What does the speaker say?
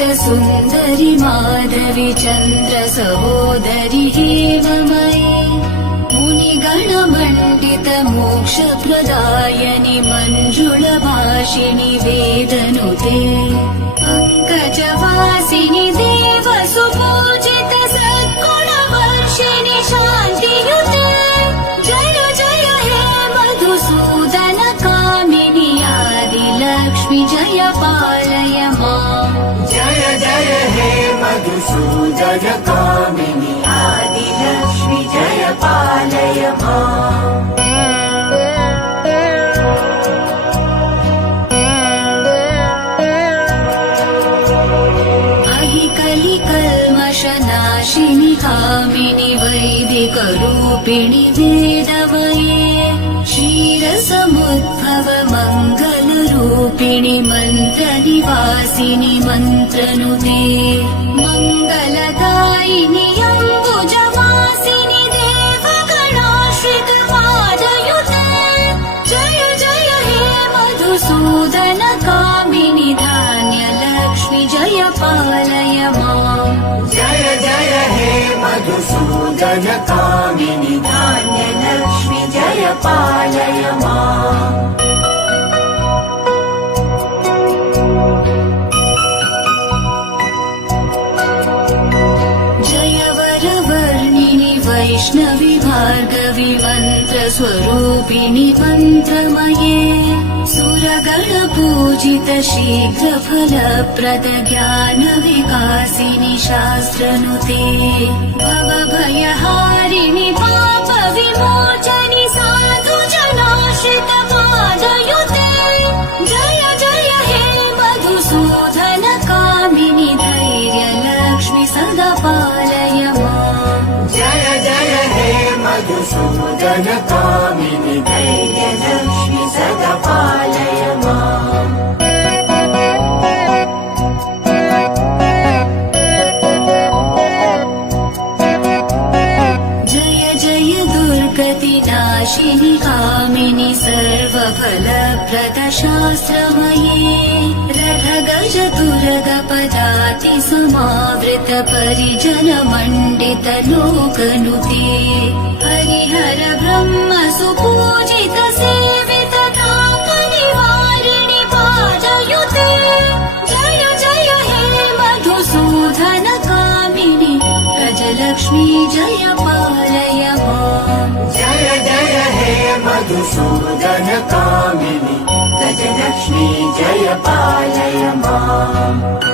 सुन्दरि माधवि चन्द्र सहोदरि हेममयि मुनिगणमण्डित मोक्षप्रदायनि मञ्जुळभाषिणि वेदनुते पङ्कजवासिनि देवसुपूजित सद्गुणवर्षिणि शान्तियुते जय जय हे मधुसूदन कामिनि आदिलक्ष्मि जय पालय माम् जय जय हे मधुसूदन कामिनि आदिलक्ष्मि जय पालय माम् कलिकल्मषनाशिनि कामिनि वैदिकरूपिणि वेदमये क्षीरसमुद्भव मङ्गलरूपिणि मन्त्रनिवासिनि मन्त्रनुते मङ्गलदायिनि अम्बुजवासिनि देवगणाश्रित पादयुते जय जय हे मधुसूदन कामिनि धान्यलक्ष्मि जय पालय माम् जय जय हे मधुसूदन कामिनि धान्यलक्ष्मि जय पालय माम् जय वरवर्णिनि वैष्णवि भार्गवि मन्त्रस्वरूपिणि मन्त्रमये सुरगणपूजित शीघ्रफलप्रद ज्ञानविकासिनि शास्त्रनुते भवभयहारिणि पापविमोचनि साधुजनाश्रित पादयुते जय जय हे मधुसूदन कामिनि धैर्यलक्ष्मि सदा पालय माम् जय जय हे मधुसूदन कामिनि धैर्यलक्ष्मि सदा पालय माम् जय जय दुर्गतिनाशिनि कामिनि सर्वफलप्रद शास्त्रमये रथगज तुरगपदाति समावृत परिजन मण्डित लोकनुते हरिहर ब्रह्म सुपूजित सेवित तापनिवारिणि पादयुते जय जय हे मधुसूदन कामिनि गजलक्ष्मी जय पालय माम् जय जय हे मधुसूदन कामिनि गजलक्ष्मी जय पालय माम्